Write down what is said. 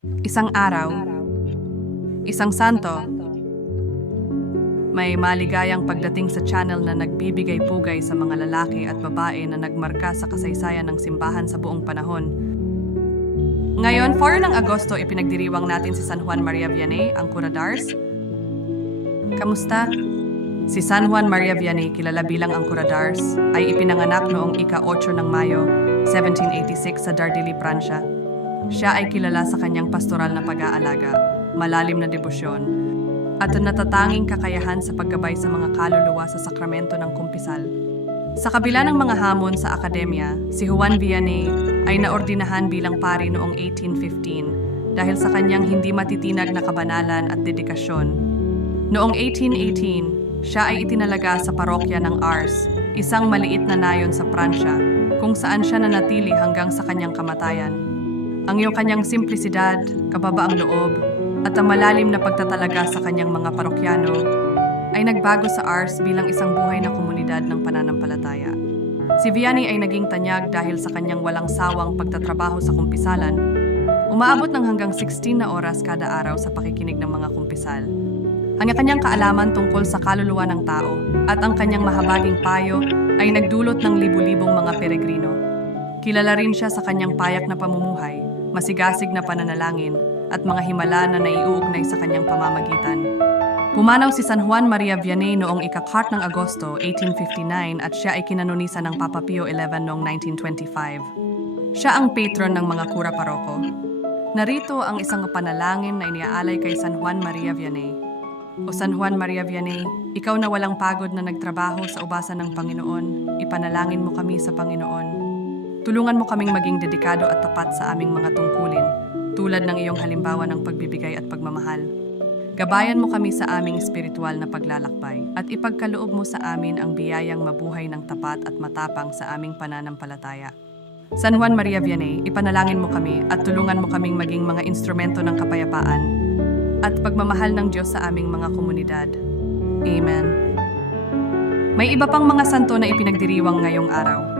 Isang araw, isang santo, may maligayang pagdating sa channel na nagbibigay pugay sa mga lalaki at babae na nagmarka sa kasaysayan ng simbahan sa buong panahon. Ngayon, 4 ng Agosto, ipinagdiriwang natin si San Juan Maria Vianney, ang Curadars. Kamusta? Si San Juan Maria Vianney, kilala bilang ang Curadars, ay ipinanganak noong ika-8 ng Mayo, 1786 sa Dardilly, Pransya. Siya ay kilala sa kanyang pastoral na pag-aalaga, malalim na debosyon, at natatanging kakayahan sa paggabay sa mga kaluluwa sa sakramento ng kumpisal. Sa kabila ng mga hamon sa akademya, si Juan Vianney ay naordinahan bilang pari noong 1815 dahil sa kanyang hindi matitinag na kabanalan at dedikasyon. Noong 1818, siya ay itinalaga sa parokya ng Ars, isang maliit na nayon sa Pransya, kung saan siya nanatili hanggang sa kanyang kamatayan. Ang iyong kanyang simplisidad, kababaang loob, at ang malalim na pagtatalaga sa kanyang mga parokyano ay nagbago sa Ars bilang isang buhay na komunidad ng pananampalataya. Si Vianney ay naging tanyag dahil sa kanyang walang sawang pagtatrabaho sa kumpisalan. Umaabot ng hanggang 16 na oras kada araw sa pakikinig ng mga kumpisal. Ang kanyang kaalaman tungkol sa kaluluwa ng tao at ang kanyang mahabaging payo ay nagdulot ng libu-libong mga peregrino. Kilala rin siya sa kanyang payak na pamumuhay, masigasig na pananalangin, at mga himala na naiuugnay sa kanyang pamamagitan. Pumanaw si San Juan Maria Vianney noong ika-4 ng Agosto 1859 at siya ay kinanonisan ng Papa Pio XI noong 1925. Siya ang patron ng mga kura paroko. Narito ang isang panalangin na iniaalay kay San Juan Maria Vianney. O San Juan Maria Vianney, ikaw na walang pagod na nagtrabaho sa ubasan ng Panginoon, ipanalangin mo kami sa Panginoon. Tulungan mo kaming maging dedikado at tapat sa aming mga tungkulin, tulad ng iyong halimbawa ng pagbibigay at pagmamahal. Gabayan mo kami sa aming espiritual na paglalakbay at ipagkaloob mo sa amin ang biyayang mabuhay ng tapat at matapang sa aming pananampalataya. San Juan Maria Vianney, ipanalangin mo kami at tulungan mo kaming maging mga instrumento ng kapayapaan at pagmamahal ng Diyos sa aming mga komunidad. Amen. May iba pang mga santo na ipinagdiriwang ngayong araw.